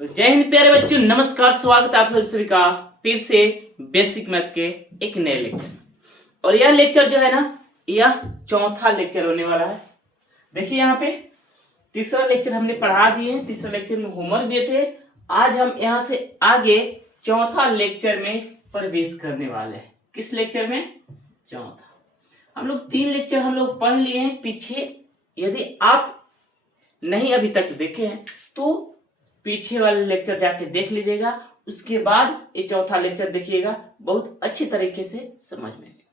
तो जय हिंद प्यारे बच्चों, नमस्कार। स्वागत है आप सभी का फिर से बेसिक मैथ के एक नए लेक्चर। और यह लेक्चर जो है ना, यह चौथा लेक्चर होने वाला है। देखिए यहाँ पे तीसरा लेक्चर हमने पढ़ा दिए, तीसरा लेक्चर में होमवर्क दिए थे। आज हम यहाँ से आगे चौथा लेक्चर में प्रवेश करने वाले हैं। किस लेक्चर में? चौथा। हम लोग 3 लेक्चर हम लोग पढ़ लिए हैं पीछे। यदि आप नहीं अभी तक देखे हैं तो पीछे वाले लेक्चर जाके देख लीजिएगा, उसके बाद ये चौथा लेक्चर देखिएगा, बहुत अच्छी तरीके से समझ में आएगा।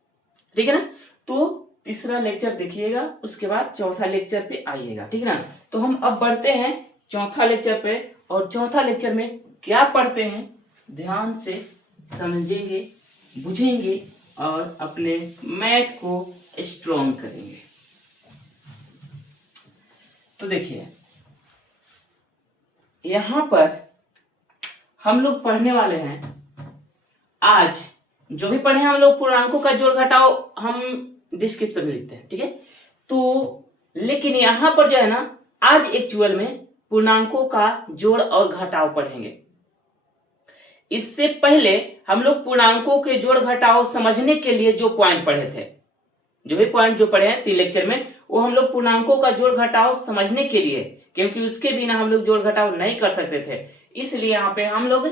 ठीक है ना? तो तीसरा लेक्चर देखिएगा, उसके बाद चौथा लेक्चर पे आइएगा। ठीक है ना? तो हम अब बढ़ते हैं चौथा लेक्चर पे, और चौथा लेक्चर में क्या पढ़ते हैं ध्यान से समझेंगे, बुझेंगे और अपने मैथ को स्ट्रॉन्ग करेंगे। तो देखिए यहां पर हम लोग पढ़ने वाले हैं, आज जो भी पढ़े हैं हम लोग पूर्णांकों का जोड़ घटाव हम डिस्क्रिप्शन में लिखते हैं। ठीक है? तो लेकिन यहां पर जो है ना, आज एक्चुअल में पूर्णांकों का जोड़ और घटाव पढ़ेंगे। इससे पहले हम लोग पूर्णांकों के जोड़ घटाव समझने के लिए जो पॉइंट पढ़े थे, जो भी पॉइंट जो पढ़े हैं 3 लेक्चर में, वो हम लोग पूर्णांकों का जोड़ घटाव समझने के लिए, क्योंकि उसके बिना हम लोग जोड़ घटाव नहीं कर सकते थे, इसलिए यहाँ पे हम लोग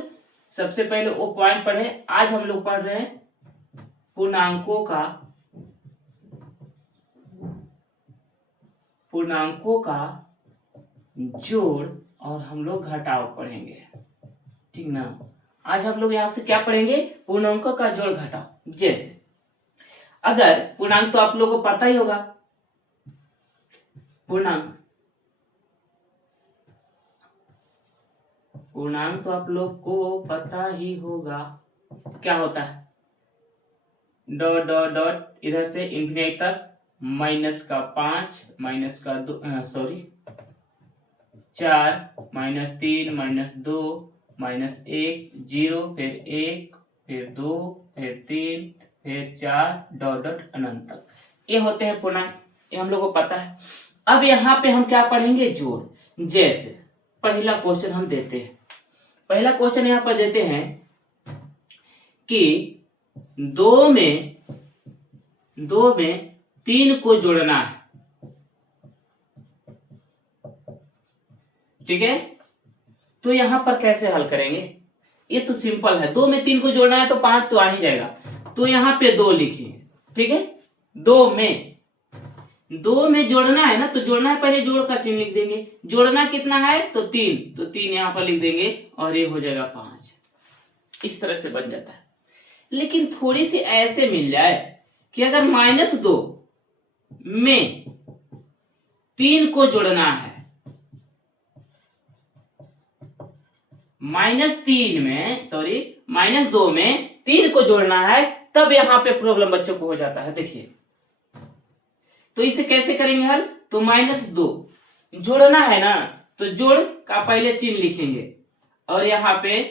सबसे पहले वो पॉइंट पढ़े। आज हम लोग पढ़ रहे हैं पूर्णांकों का जोड़ और हम लोग घटाव पढ़ेंगे। ठीक ना? आज हम लोग यहाँ से क्या पढ़ेंगे? पूर्णांकों का जोड़ घटाव। जैसे अगर पूर्णांक तो आप लोगों को पता ही होगा, पूर्णांक तो आप लोग को पता ही होगा क्या होता है। डॉट डॉट डॉट इधर से इंफिनिटी तक, -5 -2 4 -3 -2 -1 0 फिर 1 फिर 2 फिर 3 फिर 4 डॉट डॉट अनंत तक, ये होते हैं पूर्णांक। ये हम लोग को पता है। अब यहाँ पे हम क्या पढ़ेंगे? जोड़। जैसे पहला क्वेश्चन हम देते हैं, पहला क्वेश्चन यहाँ पर देते हैं कि 2 में 3 को जोड़ना है। ठीक है? तो यहां पर कैसे हल करेंगे? ये तो सिंपल है। 2 में 3 को जोड़ना है तो 5 तो आ ही जाएगा, तो यहां पे 2 लिखेंगे। ठीक है? 2 में जोड़ना है ना, तो जोड़ना है, पहले जोड़ का चिन्ह लिख देंगे। जोड़ना कितना है? तो 3, तो 3 यहां पर लिख देंगे और ये हो जाएगा 5। इस तरह से बन जाता है। लेकिन थोड़ी सी ऐसे मिल जाए कि अगर -2 में 3 को जोड़ना है, -2 में 3 को जोड़ना है, तब यहां पे प्रॉब्लम बच्चों को हो जाता है। देखिए तो इसे कैसे करेंगे हल? तो -2 जोड़ना है ना, तो जोड़ का पहले चिन्ह लिखेंगे, और यहाँ पे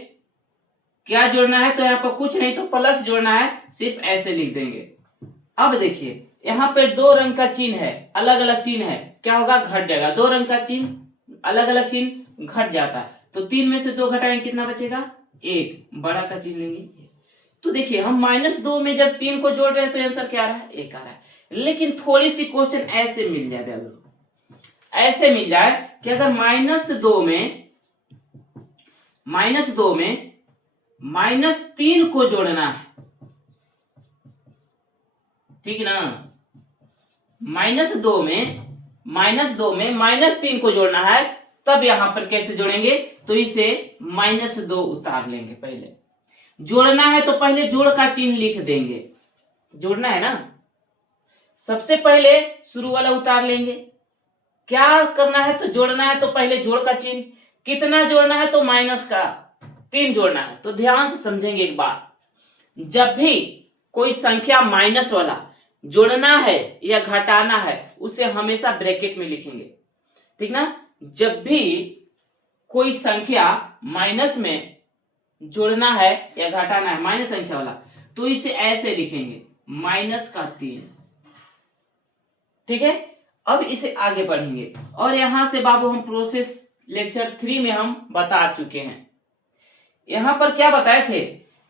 क्या जोड़ना है? तो यहाँ पर कुछ नहीं, तो प्लस जोड़ना है, सिर्फ ऐसे लिख देंगे। अब देखिए यहाँ पे 2 रंग का चिन्ह है, अलग अलग चिन्ह है, क्या होगा? घट जाएगा। 2 रंग का चिन्ह, अलग अलग चिन्ह घट जाता है, तो 3 में से 2 घटाएंगे, कितना बचेगा? 1। बड़ा का चिन्ह लेंगे। तो देखिए हम -2 में जब 3 को जोड़ रहे हैं तो आंसर क्या आ रहा है? 1 आ रहा है। लेकिन थोड़ी सी क्वेश्चन ऐसे मिल जाए, ऐसे मिल जाए कि अगर -2 में -3 को जोड़ना है, ठीक है ना? -2 में -3 को जोड़ना है, तब यहां पर कैसे जोड़ेंगे? तो इसे -2 उतार लेंगे। पहले जोड़ना है तो पहले जोड़ का चिन्ह लिख देंगे। जोड़ना है ना, सबसे पहले शुरू वाला उतार लेंगे। क्या करना है? तो जोड़ना है तो पहले जोड़ का चिन्ह। कितना जोड़ना है? तो -3 जोड़ना है। तो ध्यान से समझेंगे एक बात, जब भी कोई संख्या माइनस वाला जोड़ना है या घटाना है, उसे हमेशा ब्रैकेट में लिखेंगे। ठीक ना? जब भी कोई संख्या माइनस में जोड़ना है या घटाना है, माइनस संख्या वाला, तो इसे ऐसे लिखेंगे, -3। ठीक है? अब इसे आगे बढ़ेंगे और यहां से बाबू हम प्रोसेस लेक्चर 3 में हम बता चुके हैं। यहाँ पर क्या बताए थे,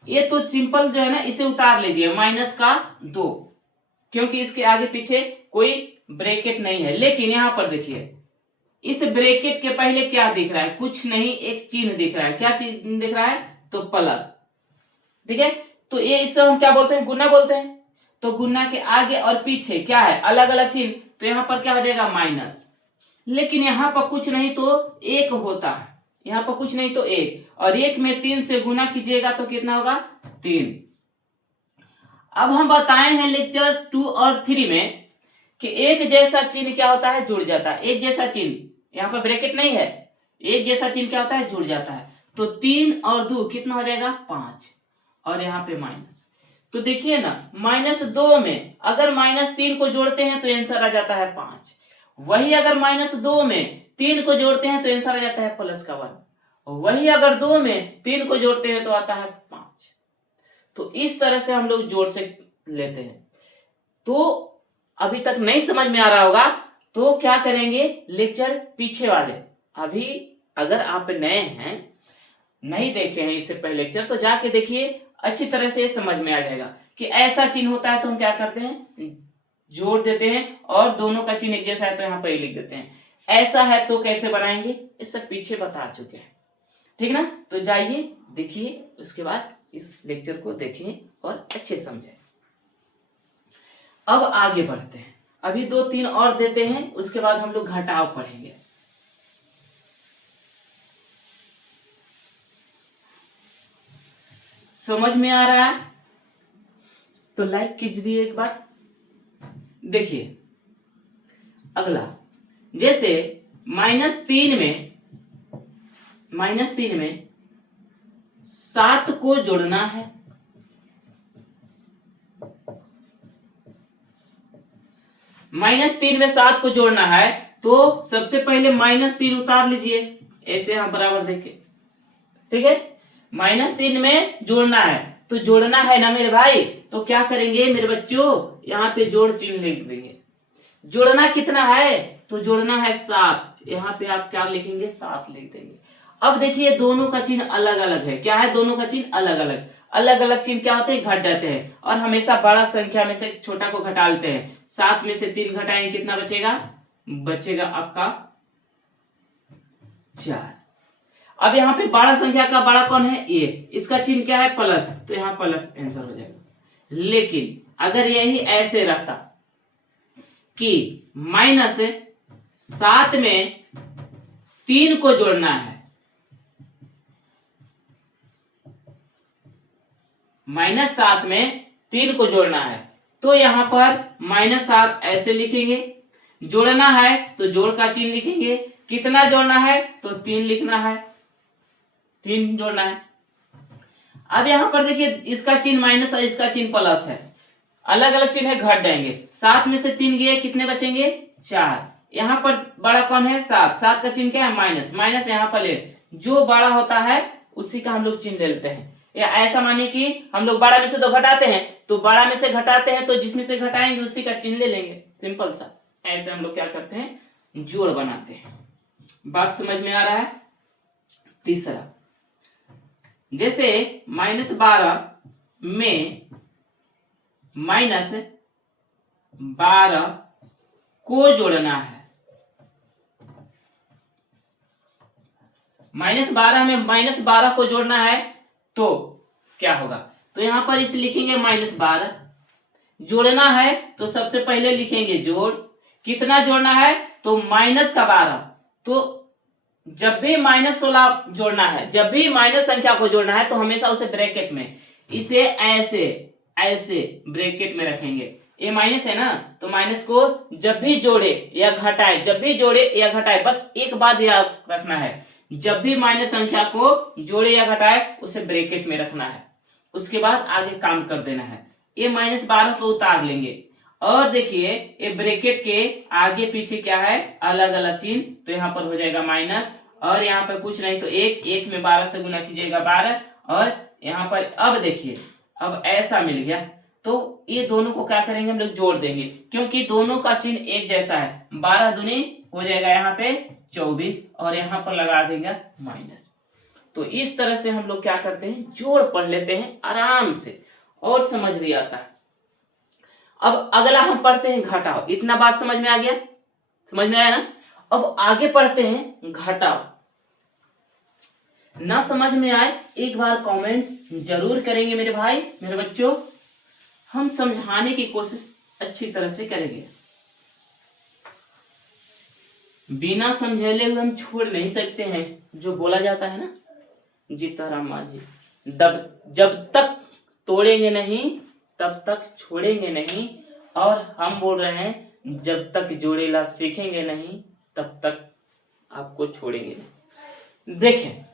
ये तो सिंपल जो है ना, इसे उतार लीजिए -2, क्योंकि इसके आगे पीछे कोई ब्रैकेट नहीं है। लेकिन यहाँ पर देखिए, इस ब्रैकेट के पहले क्या दिख रहा है, कुछ नहीं, एक चिन्ह दिख रहा है। क्या चिन्ह दिख रहा है, तो प्लस। ठीक है, तो ये इससे हम क्या बोलते हैं, गुना बोलते हैं। तो गुना के आगे और पीछे क्या है, अलग अलग चिन्ह, तो यहाँ पर क्या हो जाएगा माइनस। लेकिन यहाँ पर कुछ नहीं तो एक होता है, यहाँ पर कुछ नहीं तो एक, और एक में 3 से गुना कीजिएगा तो कितना होगा, 3। अब हम बताए हैं लेक्चर 2 और 3 में कि एक जैसा चिन्ह क्या होता है, जुड़ जाता है। एक जैसा चिन्ह, यहाँ पर ब्रैकेट नहीं है, एक जैसा चिन्ह क्या होता है, जुड़ जाता है। तो 3 और 2 कितना हो जाएगा, 5, और यहाँ पे माइनस। तो देखिए ना, -2 में अगर -3 को जोड़ते हैं तो आंसर आ जाता है 5। वही अगर -2 में 3 को जोड़ते हैं तो आंसर आ जाता है +1। वही अगर 2 में 3 को जोड़ते हैं तो आता है 5। तो इस तरह से हम लोग जोड़ से लेते हैं। तो अभी तक नहीं समझ में आ रहा होगा तो क्या करेंगे, लेक्चर पीछे वाले, अभी अगर आप नए हैं, नहीं देखे हैं इससे पहले लेक्चर, तो जाके देखिए, अच्छी तरह से समझ में आ जाएगा कि ऐसा चिन्ह होता है तो हम क्या करते हैं, जोड़ देते हैं, और दोनों का चिन्ह एक जैसा है तो यहाँ पर लिख देते हैं। ऐसा है तो कैसे बनाएंगे, इस सब पीछे बता चुके हैं। ठीक ना, तो जाइए देखिए, उसके बाद इस लेक्चर को देखें और अच्छे समझें। अब आगे बढ़ते हैं, अभी 2-3 और देते हैं, उसके बाद हम लोग घटाव पढ़ेंगे। समझ में आ रहा है तो लाइक कीजिए एक बार। देखिए अगला, जैसे -3 में 7 को जोड़ना है। -3 में 7 को जोड़ना है, तो सबसे पहले -3 उतार लीजिए, ऐसे हम बराबर देखे। ठीक है, -3 में जोड़ना है, तो जोड़ना है ना मेरे भाई, तो क्या करेंगे मेरे बच्चों, यहाँ पे जोड़ चिन्ह लिख देंगे। जोड़ना कितना है, तो जोड़ना है 7, यहाँ पे आप क्या लिखेंगे, 7 लिख देंगे। अब देखिए दोनों का चिन्ह अलग अलग है। क्या है, दोनों का चिन्ह अलग अलग। अलग अलग चिन्ह क्या होते हैं, घट जाते हैं, और हमेशा बड़ा संख्या में से छोटा को घटा लेते हैं। 7 में से 3 घटाएंगे, कितना बचेगा, बचेगा आपका 4। अब यहाँ पे बड़ा संख्या का बड़ा कौन है, ए, इसका चिन्ह क्या है, प्लस, तो यहाँ प्लस आंसर हो जाएगा। लेकिन अगर यही ऐसे रहता कि -7 में 3 को जोड़ना है, -7 में 3 को जोड़ना है, तो यहां पर -7 ऐसे लिखेंगे। जोड़ना है तो जोड़ का चिन्ह लिखेंगे। कितना जोड़ना है, तो 3 लिखना है, 3 जोड़ना है। अब यहां पर देखिए, इसका चिन्ह माइनस और इसका चिन्ह प्लस है, अलग अलग चिन्ह है, घट जाएंगे। 7 में से 3 गए, कितने बचेंगे, 4। यहाँ पर बड़ा कौन है, 7, 7 का चिन्ह क्या है, माइनस, माइनस यहाँ पर ले, जो बड़ा होता है उसी का हम लोग चिन्ह ले लेते हैं। या ऐसा मानिए कि हम लोग बड़ा में से तो घटाते हैं, तो बड़ा में से घटाते हैं तो जिसमें से घटाएंगे उसी का चिन्ह ले लेंगे, सिंपल सा। ऐसे हम लोग क्या करते हैं, जोड़ बनाते हैं। बात समझ में आ रहा है। तीसरा, जैसे -12 में -12 को जोड़ना है। -12 में -12 को जोड़ना है तो क्या होगा, तो यहां पर इसे लिखेंगे -12। जोड़ना है तो सबसे पहले लिखेंगे जोड़। कितना जोड़ना है, तो -12। तो जब भी -16 जोड़ना है, जब भी माइनस संख्या को जोड़ना है, तो हमेशा उसे ब्रैकेट में, इसे ऐसे ऐसे ब्रैकेट में रखेंगे। ये माइनस है ना, तो माइनस को जब भी जोड़े या घटाए, जब भी जोड़े या घटाए, बस एक बात याद रखना है, जब भी माइनस संख्या को जोड़े या घटाए उसे ब्रैकेट में रखना है। उसके बाद आगे काम कर देना है। ये -12 को उतार लेंगे, और देखिए ये ब्रैकेट के आगे पीछे क्या है, अलग अलग चिन्ह, तो यहाँ पर हो जाएगा माइनस, और यहाँ पर कुछ नहीं तो एक में 12 से गुना कीजिएगा 12, और यहाँ पर अब देखिए, अब ऐसा मिल गया, तो ये दोनों को क्या करेंगे, हम लोग जोड़ देंगे, क्योंकि दोनों का चिन्ह एक जैसा है। 12 दूनी हो जाएगा यहाँ पे 24 और यहाँ पर लगा देंगे माइनस। तो इस तरह से हम लोग क्या करते हैं, जोड़ पढ़ लेते हैं आराम से और समझ भी आता है। अब अगला हम पढ़ते हैं घटाओ। इतना बात समझ में आ गया, समझ में आया ना। अब आगे पढ़ते हैं घटाओ। ना समझ में आए एक बार कमेंट जरूर करेंगे मेरे भाई मेरे बच्चों, हम समझाने की कोशिश अच्छी तरह से करेंगे। बिना समझेले हुए हम छोड़ नहीं सकते हैं, जो बोला जाता है ना जीताराम मांझी, जब तक तोड़ेंगे नहीं तब तक छोड़ेंगे नहीं। और हम बोल रहे हैं जब तक जोड़ेला सीखेंगे नहीं तब तक आपको छोड़ेंगे नहीं। देखें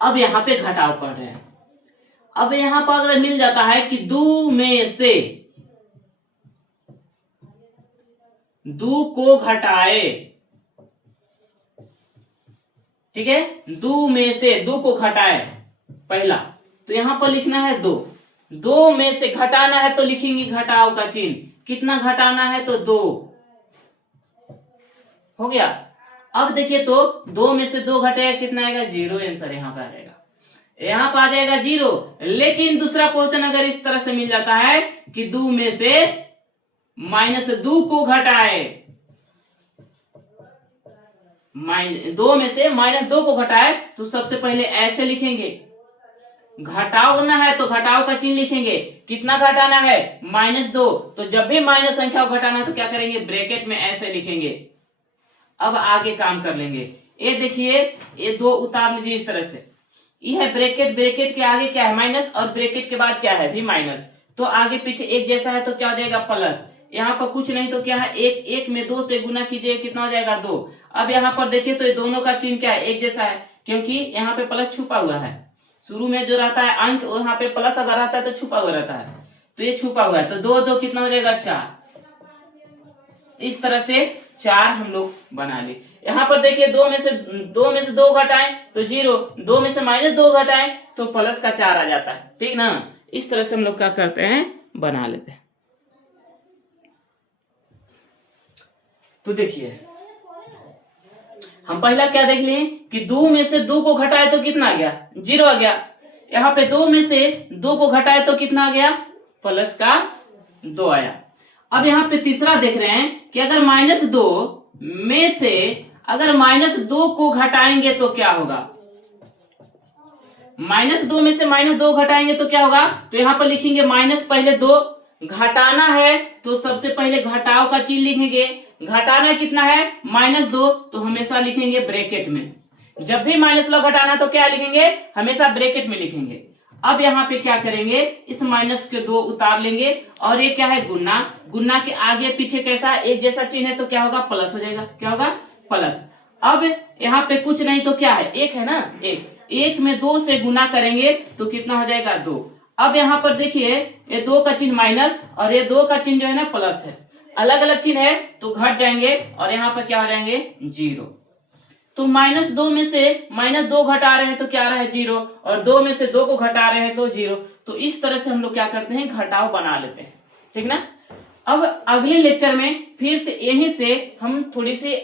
अब यहाँ पे घटाव पढ़ रहे हैं। अब यहाँ पर अगर मिल जाता है कि 2 में से 2 को घटाए, ठीक है, 2 में से 2 को घटाए पहला, तो यहां पर लिखना है 2। 2 में से घटाना है तो लिखेंगे घटाव का चिन्ह। कितना घटाना है तो 2 हो गया। अब देखिए तो 2 में से 2 घटेगा कितना आएगा, 0 आंसर यहाँ पे आ जाएगा, यहाँ पर आ जाएगा 0। लेकिन दूसरा क्वेश्चन अगर इस तरह से मिल जाता है कि 2 में से -2 को घटाए, 2 में से -2 को घटाए, तो सबसे पहले ऐसे लिखेंगे, घटाना है तो घटाव का चिन्ह लिखेंगे। कितना घटाना है, -2। तो जब भी माइनस संख्या को घटाना है तो क्या करेंगे, ब्रैकेट में ऐसे लिखेंगे। अब आगे काम कर लेंगे। ये देखिए ये 2 उतार लीजिए इस तरह से, ये है ब्रैकेट, ब्रैकेट के आगे क्या है माइनस और ब्रैकेट के बाद क्या है भी माइनस, तो आगे पीछे एक जैसा है तो क्या हो जाएगा प्लस। यहाँ पर कुछ नहीं तो क्या है, एक में 2 से गुना कीजिए कितना हो जाएगा 2। अब यहाँ पर देखिए तो ये दोनों का चिन्ह क्या है, एक जैसा है, क्योंकि यहाँ पे प्लस छुपा हुआ है। शुरू में जो रहता है अंक वहां पे प्लस अगर रहता है तो छुपा हुआ रहता है, तो ये छुपा हुआ है, तो 2 2 कितना हो जाएगा 4। इस तरह से 4 हम लोग बना लिए। यहाँ पर देखिए 2 में से 2 घटाएं तो 0, 2 में से -2 घटाएं तो प्लस का 4 आ जाता है, ठीक ना। इस तरह से हम लोग क्या करते हैं, बना लेते हैं। तो देखिए हम पहला क्या देख लिए कि 2 में से 2 को घटाए तो कितना आ गया, 0 आ गया। यहाँ पे 2 में से 2 को घटाए तो कितना आ गया, प्लस का 2 आया। अब यहाँ पे तीसरा देख रहे हैं कि अगर -2 में से अगर -2 को घटाएंगे तो क्या होगा, -2 में से -2 घटाएंगे तो क्या होगा, तो यहाँ पर लिखेंगे माइनस, पहले 2 घटाना है तो सबसे पहले घटाव का चिन्ह लिखेंगे। घटाना कितना है -2, तो हमेशा लिखेंगे ब्रैकेट में। जब भी माइनस लॉ घटाना तो क्या लिखेंगे, हमेशा ब्रैकेट में लिखेंगे। अब यहाँ पे क्या करेंगे, इस माइनस के 2 उतार लेंगे और ये क्या है गुना, गुना के आगे पीछे कैसा एक जैसा चिन्ह है तो क्या होगा, प्लस हो जाएगा, क्या होगा प्लस। अब यहाँ पे कुछ नहीं तो क्या है, एक है ना, एक में 2 से गुना करेंगे तो कितना हो जाएगा 2। अब यहाँ पर देखिए ये 2 का चिन्ह माइनस और ये 2 का चिन्ह जो है ना प्लस है, अलग अलग चिन्ह है तो घट जाएंगे और यहाँ पर क्या हो जाएंगे 0। तो -2 में से -2 घटा रहे हैं तो क्या आ रहा है 0, और 2 में से 2 को घटा रहे हैं तो 0। तो इस तरह से हम लोग क्या करते हैं, घटाव बना लेते हैं, ठीक ना। अब अगले लेक्चर में फिर से यहीं से हम थोड़ी सी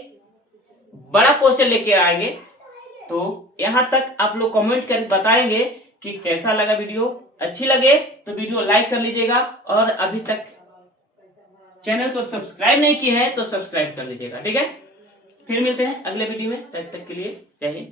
बड़ा क्वेश्चन लेके आएंगे। तो यहाँ तक आप लोग कमेंट कर बताएंगे कि कैसा लगा वीडियो। अच्छी लगे तो वीडियो लाइक कर लीजिएगा और अभी तक चैनल को सब्सक्राइब नहीं किए हैं तो सब्सक्राइब कर लीजिएगा, ठीक है। फिर मिलते हैं अगले वीडियो में, तब तक के लिए जय हिंद।